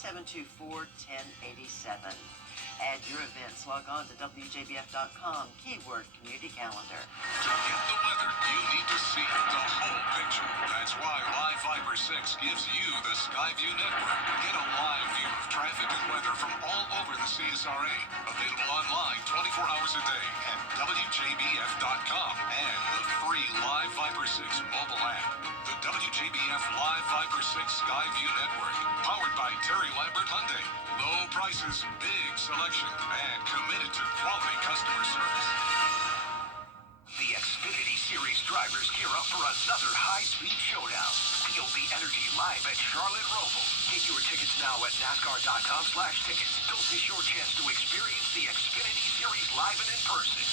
724-1087. Add your events. Log on to WJBF.com, keyword community calendar. To get the weather, you need to see the whole picture. That's why Live Viper 6 gives you the Skyview network. Get a live view of traffic and weather from all over the CSRA. Available online 24 hours a day at WJBF.com and the free Live Viper 6 mobile app. The WJBF Live Viper 6 Skyview network, powered by Terry Lambert Hyundai. Low prices, big selection, and committed to quality customer service. The Xfinity Series drivers gear up for another high-speed showdown. Feel the energy live at Charlotte Roval. Get your tickets now at NASCAR.com/tickets. Don't miss your chance to experience the Xfinity Series live and in person.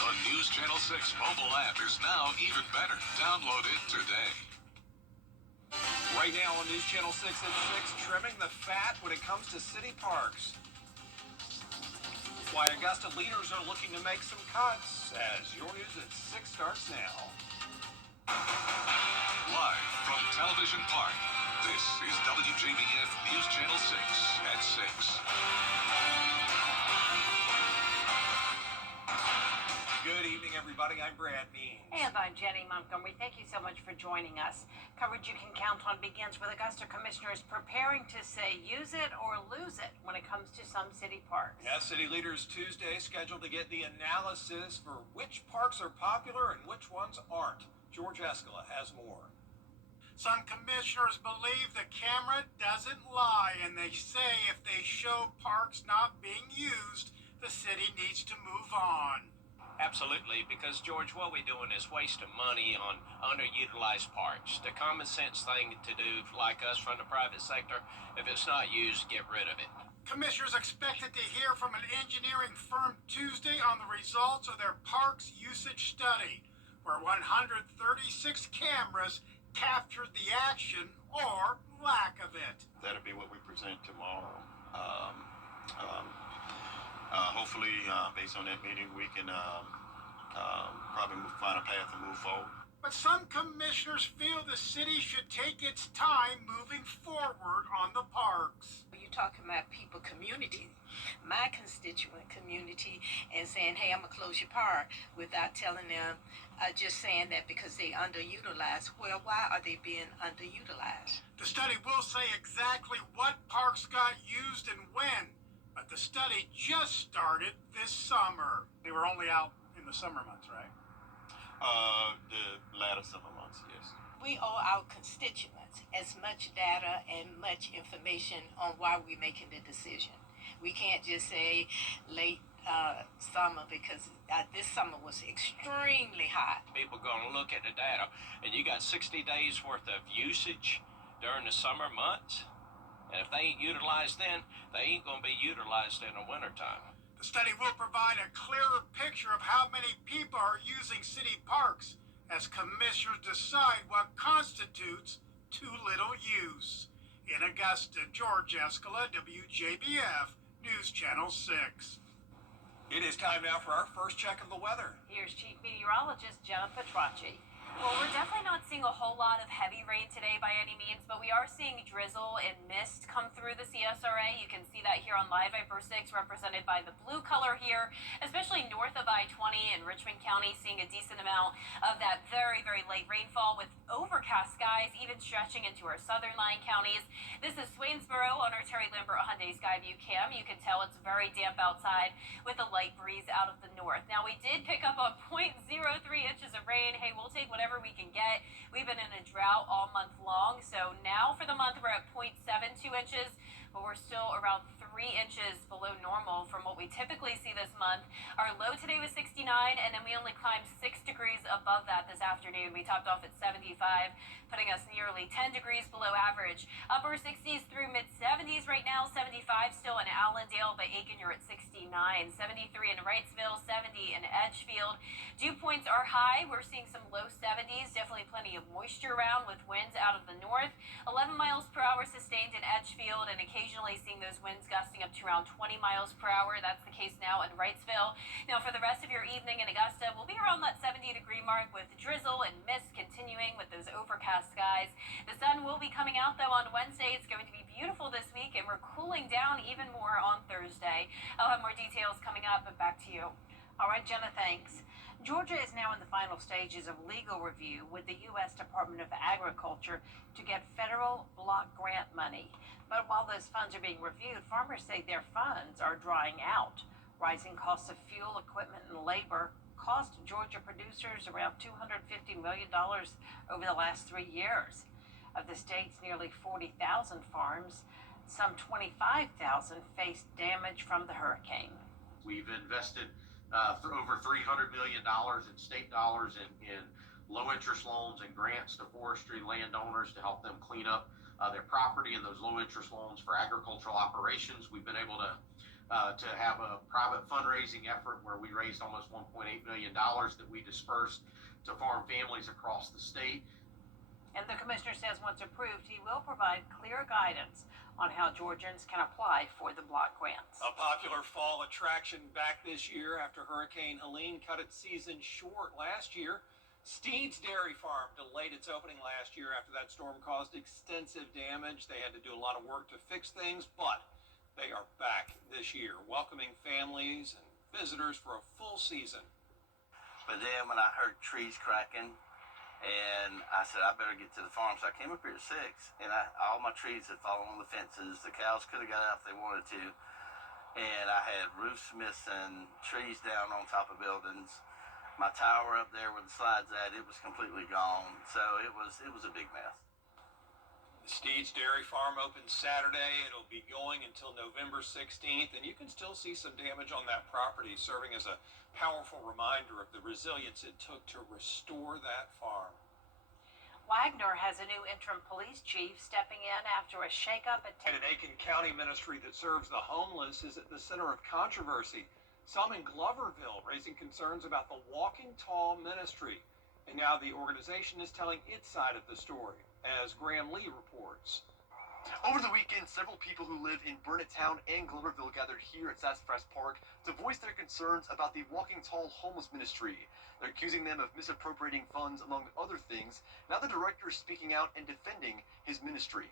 The News Channel 6 mobile app is now even better. Download it today. Right now on News Channel 6 at 6, trimming the fat when it comes to city parks. Why Augusta leaders are looking to make some cuts as your news at 6 starts now. Live from Television Park, this is WJBF News Channel 6 at 6. Good evening, everybody. I'm Brad Means. And I'm Jenny Montgomery. Thank you so much for joining us. Coverage you can count on begins with Augusta commissioners preparing to say use it or lose it when it comes to some city parks. Yeah, city leaders Tuesday scheduled to get the analysis for which parks are popular and which ones aren't. George Escala has more. Some commissioners believe the camera doesn't lie, and they say if they show parks not being used, the city needs to move on. Absolutely, because George, what we're doing is wasting money on underutilized parks. The common sense thing to do, like us from the private sector, if it's not used, get rid of it. Commissioners expected to hear from an engineering firm Tuesday on the results of their parks usage study, where 136 cameras captured the action or lack of it. That'll be what we present tomorrow. Hopefully, based on that meeting, we can probably find a path to move forward. But some commissioners feel the city should take its time moving forward on the parks. You're talking about people, community, my constituent community, and saying, hey, I'm going to close your park without telling them, just saying that because they underutilized. Well, why are they being underutilized? The study will say exactly what parks got used and when. But the study just started this summer. They were only out in the summer months, right? The latter summer months, yes. We owe our constituents as much data and much information on why we're making the decision. We can't just say late summer because this summer was extremely hot. People are going to look at the data, and you got 60 days worth of usage during the summer months. And if they ain't utilized then, they ain't going to be utilized in the wintertime. The study will provide a clearer picture of how many people are using city parks as commissioners decide what constitutes too little use. In Augusta, George Escala, WJBF, News Channel 6. It is time now for our first check of the weather. Here's Chief Meteorologist Jenna Petracci. Well, we're definitely not seeing a whole lot of heavy rain today by any means, but we are seeing drizzle and mist come through the CSRA. You can see that here on Live Viper 6, represented by the blue color here, especially north of I-20 in Richmond County, seeing a decent amount of that very, very light rainfall with overcast skies, even stretching into our southern line counties. This is Swainsboro on our Terry Lambert Hyundai Skyview cam. You can tell it's very damp outside with a light breeze out of the north. Now, we did pick up on 0.03 inches of rain. Hey, we'll take whatever we can get. We've been in a drought all month long, so now for the month we're at 0.72 inches, but we're still around 3 inches below normal from what we typically see this month. Our low today was 69, and then we only climbed 6 degrees above that this afternoon. We topped off at 75, putting us nearly 10 degrees below average. Upper 60s through mid-70s right now, 75 still in Allendale, but Aiken, you're at 69, 73 in Wrightsville, 70 in Edgefield. Dew points are high. We're seeing some low 70s, definitely plenty of moisture around with winds out of the north. 11 miles per hour sustained in Edgefield, and occasionally seeing those winds gusting up to around 20 miles per hour. That's the case now in Wrightsville. Now for the rest of your evening in Augusta, we'll be around that 70-degree mark with drizzle and mist continuing with those overcast skies. The sun will be coming out though on Wednesday. It's going to be and we're cooling down even more on Thursday. I'll have more details coming up, but back to you. All right, Jenna, thanks. Georgia is now in the final stages of legal review with the U.S. Department of Agriculture to get federal block grant money. But while those funds are being reviewed, farmers say their funds are drying out. Rising costs of fuel, equipment, and labor cost Georgia producers around $250 million over the last 3 years. Of the state's nearly 40,000 farms, some 25,000 faced damage from the hurricane. We've invested over $300 million in state dollars in low-interest loans and grants to forestry landowners to help them clean up their property, and those low-interest loans for agricultural operations. We've been able to have a private fundraising effort where we raised almost $1.8 million that we dispersed to farm families across the state. And the commissioner says once approved, he will provide clear guidance on how Georgians can apply for the block grants. A popular fall attraction back this year after Hurricane Helene cut its season short last year. Steed's Dairy Farm delayed its opening last year after that storm caused extensive damage. They had to do a lot of work to fix things, but they are back this year, welcoming families and visitors for a full season. But then when I heard trees cracking, and I said, I better get to the farm. So I came up here at 6, and all my trees had fallen on the fences. The cows could have got out if they wanted to. And I had roofs missing, trees down on top of buildings. My tower up there where the slide's at, it was completely gone. So it was a big mess. The Steed's Dairy Farm opens Saturday. It'll be going until November 16th, and you can still see some damage on that property, serving as a powerful reminder of the resilience it took to restore that farm. Wagner has a new interim police chief stepping in after a shakeup at And an Aiken County ministry that serves the homeless is at the center of controversy. Some in Gloverville raising concerns about the Walking Tall ministry. And now the organization is telling its side of the story, as Graham Lee reports. Over the weekend, several people who live in Burnettown and Gloverville gathered here at Sassafras Park to voice their concerns about the Walking Tall homeless ministry. They're accusing them of misappropriating funds, among other things. Now the director is speaking out and defending his ministry.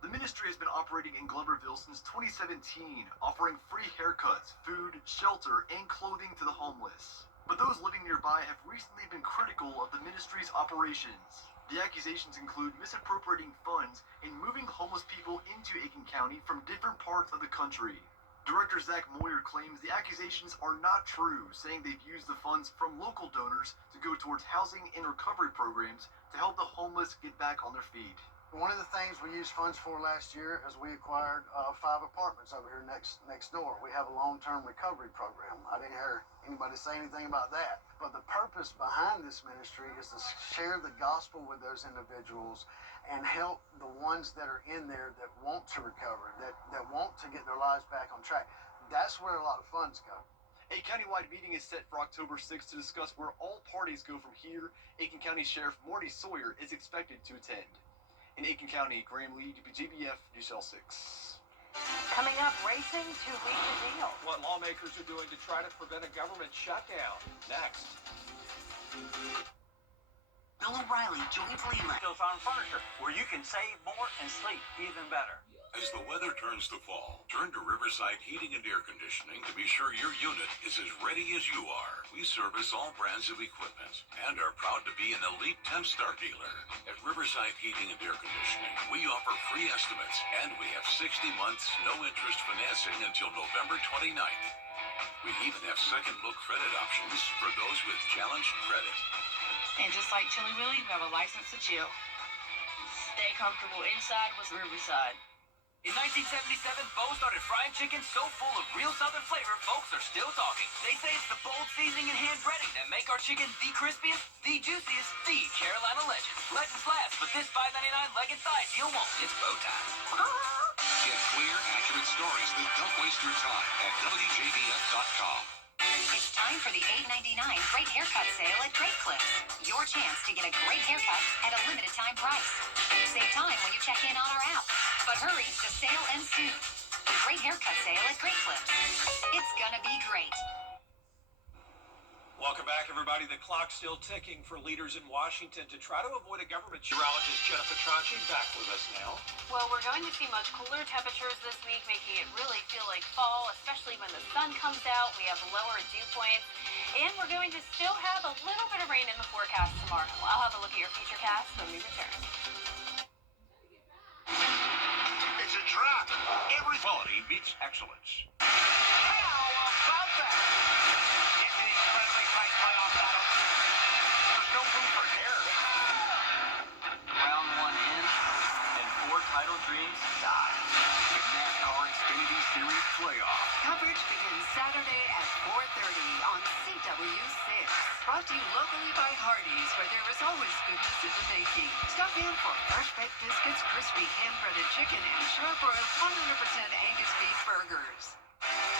The ministry has been operating in Gloverville since 2017, offering free haircuts, food, shelter, and clothing to the homeless. But those living nearby have recently been critical of the ministry's operations. The accusations include misappropriating funds and moving homeless people into Aiken County from different parts of the country. Director Zach Moyer claims the accusations are not true, saying they've used the funds from local donors to go towards housing and recovery programs to help the homeless get back on their feet. One of the things we used funds for last year is we acquired 5 apartments over here next door. We have a long-term recovery program. I didn't hear anybody say anything about that. But the purpose behind this ministry is to share the gospel with those individuals and help the ones that are in there that want to recover, that want to get their lives back on track. That's where a lot of funds go. A countywide meeting is set for October 6th to discuss where all parties go from here. Aiken County Sheriff Marty Sawyer is expected to attend. In Aiken County, Graham Lee, WJBF, Newscell 6. Coming up, racing to reach a deal. What lawmakers are doing to try to prevent a government shutdown. Next. Bill O'Reilly joins Leland. On Furniture, where you can save more and sleep even better. As the weather turns to fall, turn to Riverside Heating and Air Conditioning to be sure your unit is as ready as you are. We service all brands of equipment and are proud to be an elite 10-star dealer. At Riverside Heating and Air Conditioning, we offer free estimates and we have 60 months no-interest financing until November 29th. We even have second-look credit options for those with challenged credit. And just like Chili Willy, we have a license to chill. Stay comfortable inside with Riverside. In 1977, Bo started frying chicken so full of real Southern flavor, folks are still talking. They say it's the bold seasoning and hand breading that make our chicken the crispiest, the juiciest, the Carolina Legend. Legends last, but this $5.99 leg and thigh deal won't. It's Bo time. Get clear, accurate stories that don't waste your time at WJBF.com. It's time for the $8.99 Great Haircut Sale at Great Clips. Your chance to get a great haircut at a limited time price. Save time when you check in on our app. But hurry, the sale ends soon. The Great Haircut Sale at Great Clips. It's gonna be great. Welcome back, everybody. The clock's still ticking for leaders in Washington to try to avoid a government. Meteorologist Jennifer Tranchi back with us now. Well, we're going to see much cooler temperatures this week, making it really feel like fall, especially when the sun comes out. We have lower dew points, and we're going to still have a little bit of rain in the forecast tomorrow. I'll have a look at your futurecast when we return. It's a trap. Every quality meets excellence. How about that? It's an incredibly tight playoff battle. There's no room for error. Round one in, and 4 title dreams die. The NASCAR Xfinity Series Playoff. Coverage begins Saturday at 4:30 on CW6. Brought to you locally by Hardee's, where there is always goodness in the making. Stop in for fresh baked biscuits, crispy hand-breaded chicken, and sharp-broiled 100% Angus beef burgers.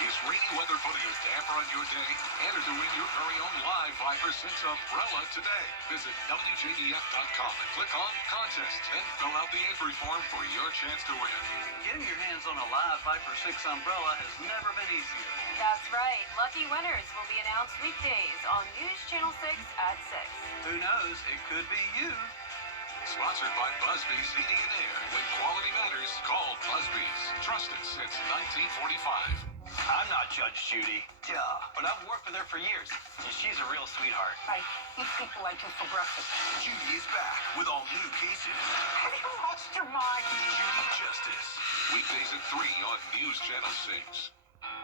Is rainy weather putting a damper on your day? Enter to win your very own live 5 for 6 umbrella today. Visit WJBF.com and click on Contests and fill out the entry form for your chance to win. Getting your hands on a live 5 for 6 umbrella has never been easier. That's right. Lucky winners will be announced weekdays on News Channel 6 at 6. Who knows? It could be you. Sponsored by Busby's Heating and Air. When quality matters, call Busby's. Trusted since 1945. I'm not Judge Judy, but I've worked with her for years, and she's a real sweetheart. I eat people like you for breakfast. Judy is back with all new cases. Have you lost your mind? Judy Justice. Weekdays at 3 on News Channel 6.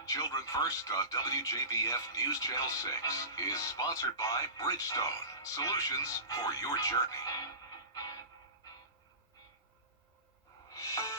Children First on WJBF News Channel 6 is sponsored by Bridgestone. Solutions for your journey.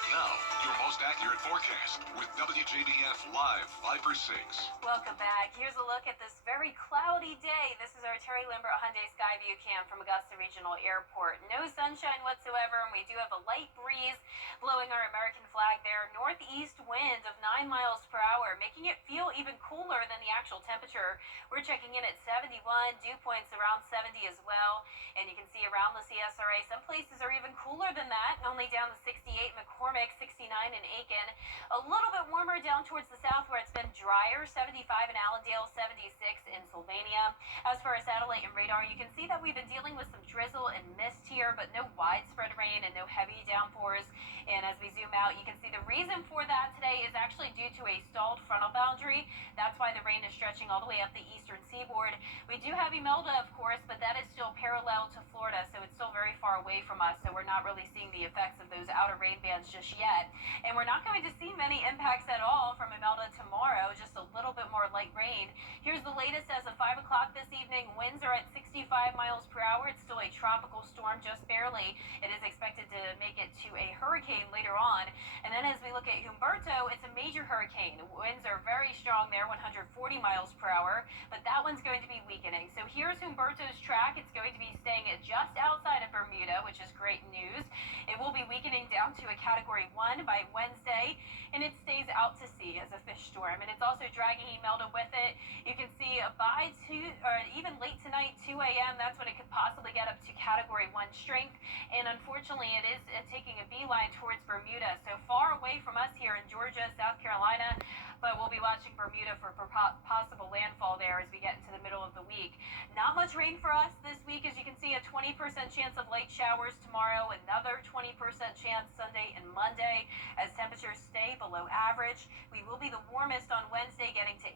Now, your most accurate forecast with WJBF Live 5 for 6. Welcome back. Here's a look at this very cloudy day. This is our Terry Limbert Hyundai Skyview cam from Augusta Regional Airport. No sunshine whatsoever, and we do have a light breeze blowing our American flag there. Northeast wind of 9 miles per hour, making it feel even cooler than the actual temperature. We're checking in at 71, dew points around 70 as well. And you can see around the CSRA, some places are even cooler than that, only down to 68 McCormick, 69 in Aiken. A little bit warmer down towards the south where it's been drier, 75 in Allendale, 76 in Sylvania. As for our satellite and radar, you can see that we've been dealing with some drizzle and mist here, but no widespread rain and no heavy downpours. And as we zoom out, you can see the reason for that today is actually due to a stalled frontal boundary. That's why the rain is stretching all the way up the eastern seaboard. We do have Imelda, of course, but that is still parallel to Florida, so it's still very far away from us, so we're not really seeing the effects of those outer rain bands just yet. And we're not going to see many impacts at all from Imelda tomorrow, just a little bit more light rain. Here's the latest as of 5 o'clock this evening. Winds are at 65 miles per hour. It's still a tropical storm, just barely. It is expected to make it to a hurricane later on. And then as we look at Humberto, it's a major hurricane. Winds are very strong there, 140 miles per hour, but that one's going to be weakening. So here's Humberto's track. It's going to be staying at just outside of Bermuda, which is great news. It will be weakening down to a Category 1 by Wednesday, and it stays out to sea as a fish storm. And it's also dragging Imelda with it. You can see by 2, or even late tonight, 2 a.m., that's when it could possibly get up to Category 1 strength. And unfortunately, it is taking a beeline towards Bermuda, so far away from us here in Georgia, South Carolina, but we'll be watching Bermuda for possible landfall there as we get into the middle of the week. Not much rain for us this week. As you can see, a 20% chance of light showers tomorrow, another 20% chance Sunday and Monday as temperatures stay below average. We will be the warmest on Wednesday, getting to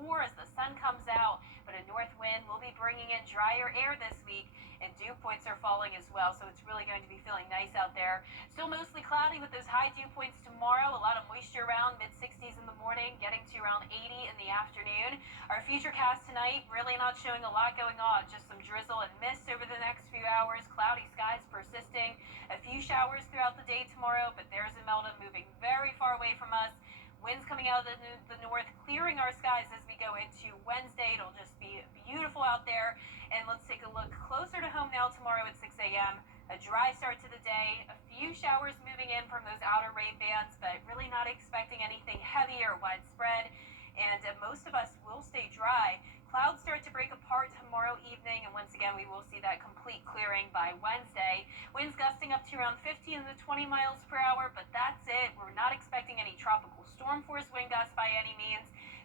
84 as the sun comes out, but a north wind will be bringing in drier air this week, and dew points are falling as well, so it's really going to be feeling nice out there. Still mostly cloudy with those high dew points tomorrow. A lot of moisture around, mid-60s in the morning, getting to around 80 in the afternoon. Our futurecast tonight, really not showing a lot going on, just some drizzle and mist over the next few hours, cloudy skies persisting, a few showers throughout the day tomorrow, but there's Imelda moving very far away from us. Winds coming out of the north, clearing our skies as we go into Wednesday. It'll just be beautiful out there. And let's take a look closer to home now tomorrow at 6 a.m. A dry start to the day, a few showers moving in from those outer rain bands, but really not expecting anything heavy or widespread. And most of us will stay dry. Clouds start to break apart tomorrow evening, and once again, we will see that complete clearing by Wednesday. Winds gusting up to around 15 to 20 miles per hour, but that's it. We're not expecting any tropical storm force wind gusts by any means.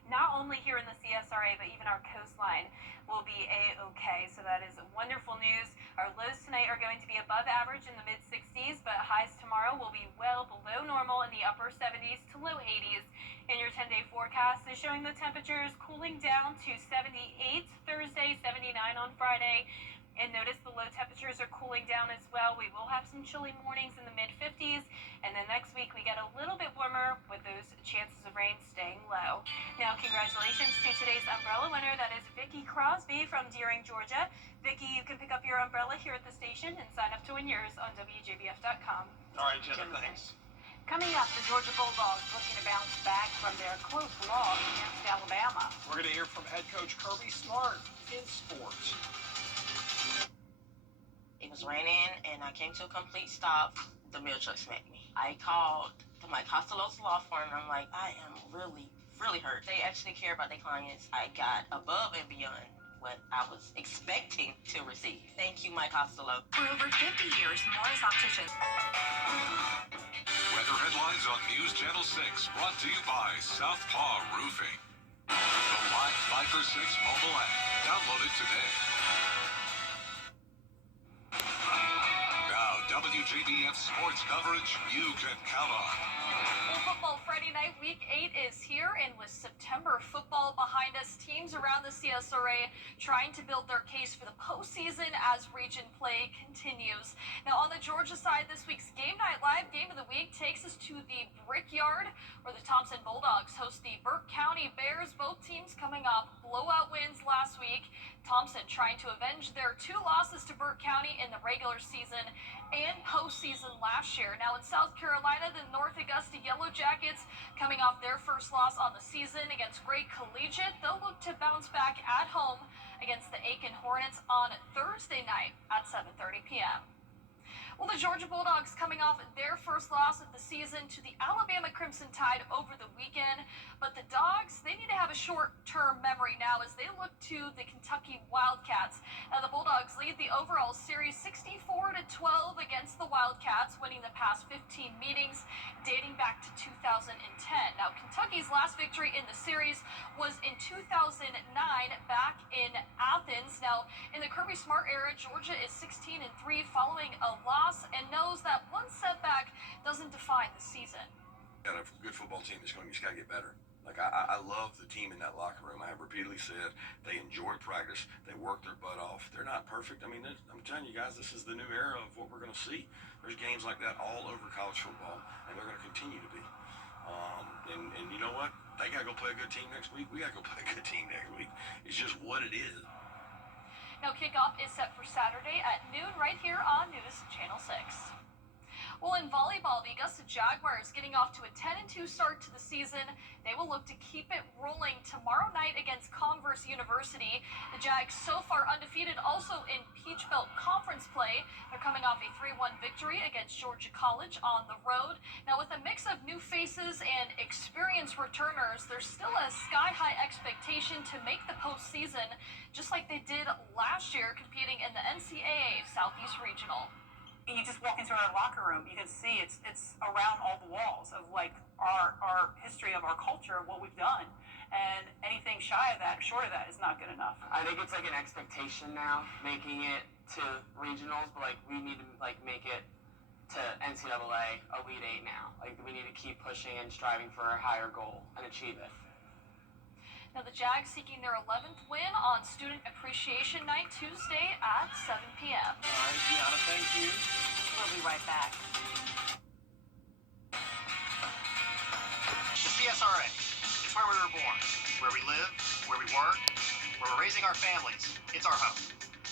not only here in the CSRA, but even our coastline will be a-okay. So that is wonderful news. Our lows tonight are going to be above average in the mid-60s, but highs tomorrow will be well below normal in the upper 70s to low 80s. And your 10-day forecast is showing the temperatures cooling down to 78 Thursday, 79 on Friday. And notice the low temperatures are cooling down as well. We will have some chilly mornings in the mid-50s. And then next week we get a little bit warmer with those chances of rain staying low. Now, congratulations to today's umbrella winner. That is Vicky Crosby from Deering, Georgia. Vicky, you can pick up your umbrella here at the station and sign up to win yours on WJBF.com. All right, Jenna, thanks. Coming up, the Georgia Bulldogs looking to bounce back from their close loss against Alabama. We're going to hear from head coach Kirby Smart in sports. It was raining, and I came to a complete stop. The mail truck smacked me. I called to my Costello's law firm, and I'm like, I am really, really hurt. They actually care about their clients. I got above and beyond what I was expecting to receive. Thank you, Mike Costello. For over 50 years, Morris Opticians. Weather headlines on News Channel 6, brought to you by Southpaw Roofing. The Live Viper 6 mobile app. Download it today. Now, WJBF sports coverage you can count on. Well, football Friday night, week 8 is here, and with September football behind us, teams around the CSRA trying to build their case for the postseason as region play continues. Now, on the Georgia side, this week's Game Night Live game of the week takes us to the Brickyard, where the Thompson Bulldogs host the Burke County Bears. Both teams coming off blowout wins last week. Thompson trying to avenge their 2 losses to Burke County in the regular season and postseason last year. Now in South Carolina, the North Augusta Yellow Jackets coming off their first loss on the season against Gray Collegiate. They'll look to bounce back at home against the Aiken Hornets on Thursday night at 7:30 p.m. Well, the Georgia Bulldogs coming off their first loss of the season to the Alabama Crimson Tide over the weekend. But the Dogs, they need to have a short-term memory now as they look to the Kentucky Wildcats. Now, the Bulldogs lead the overall series 64-12 against the Wildcats, winning the past 15 meetings dating back to 2010. Now, Kentucky's last victory in the series was in 2009 back in Athens. Now, in the Kirby Smart era, Georgia is 16-3 following a loss and knows that one setback doesn't define the season. And a good football team is going to just got to get better. Like, I love the team in that locker room. I have repeatedly said they enjoy practice. They work their butt off. They're not perfect. I mean, I'm telling you guys, this is the new era of what we're going to see. There's games like that all over college football, and they're going to continue to be. And you know what? They got to go play a good team next week. We got to go play a good team next week. It's just what it is. Now, kickoff is set for Saturday at noon right here on News Channel 6. Well, in volleyball, the Augusta Jaguars getting off to a 10-2 start to the season. They will look to keep it rolling tomorrow night against Converse University. The Jags so far undefeated also in Peach Belt Conference play. They're coming off a 3-1 victory against Georgia College on the road. Now, with a mix of new faces and experienced returners, there's still a sky-high expectation to make the postseason, just like they did last year competing in the NCAA Southeast Regional. You just walk into our locker room, you can see it's around all the walls of like our history of our culture, of what we've done, and anything shy of that, short of that, is not good enough. I think it's like an expectation now, making it to regionals, but like we need to like make it to NCAA Elite 8 now. Like we need to keep pushing and striving for a higher goal and achieve it. Now, the Jags seeking their 11th win on Student Appreciation Night Tuesday at 7 p.m. All right, Gianna, thank you. We'll be right back. The CSRA. It's where we were born, where we live, where we work, where we're raising our families. It's our home.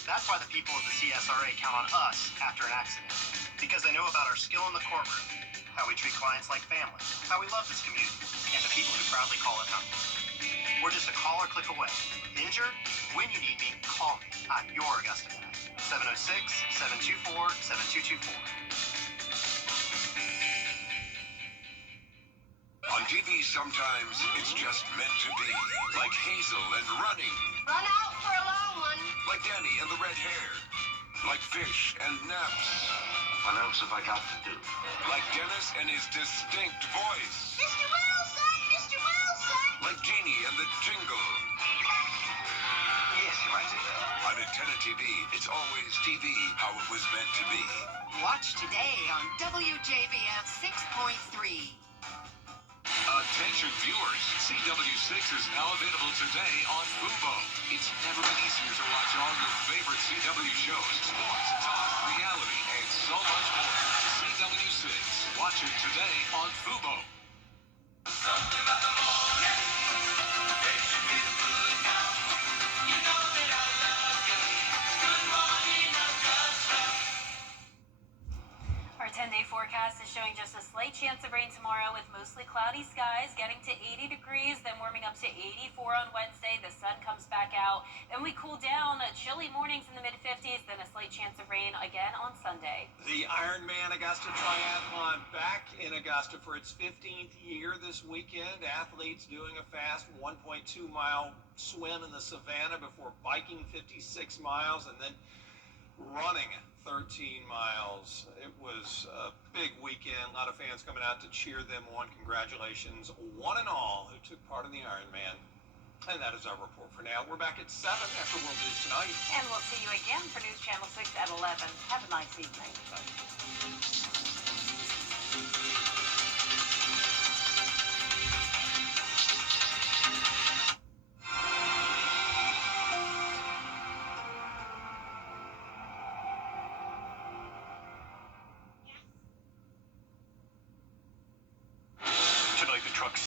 That's why the people of the CSRA count on us after an accident. Because they know about our skill in the courtroom, how we treat clients like family, how we love this community, and the people who proudly call it home. We're just a call or click away. Injured? When you need me, call me. I'm your Augusta guy. 706-724-7224. On TV, sometimes it's just meant to be. Like Hazel and running. Run out for a long one. Like Danny and the red hair. Like Fish and Naps. What else have I got to do? Like Dennis and his distinct voice. Mr. Wilson! Mr. Wilson! Like Jeannie and the wanted to be. It's always TV, how it was meant to be. Watch today on WJBF 6.3. Attention viewers, CW6 is now available today on Fubo. It's never been easier to watch all your favorite CW shows, sports, talk, reality, and so much more. CW6. Watch it today on Fubo. Something about the morning. Makes you feel good now. You know that I love you. Good morning, Augusta. Our 10-day forecast is showing just a slight chance of rain tomorrow with mostly cloudy skies, getting to 80 degrees, then warming up to 84 on Wednesday. The sun comes back out. Then we cool down, chilly mornings in the mid-50s, then a slight chance of rain again on Sunday. The Ironman Augusta Triathlon back in Augusta for its 15th year this weekend. Athletes doing a fast 1.2-mile swim in the Savannah before biking 56 miles and then running 13 miles. It was a big weekend. A lot of fans coming out to cheer them on. Congratulations, one and all, who took part in the Ironman. And that is our report for now. We're back at 7 after World News Tonight. And we'll see you again for News Channel 6 at 11. Have a nice evening.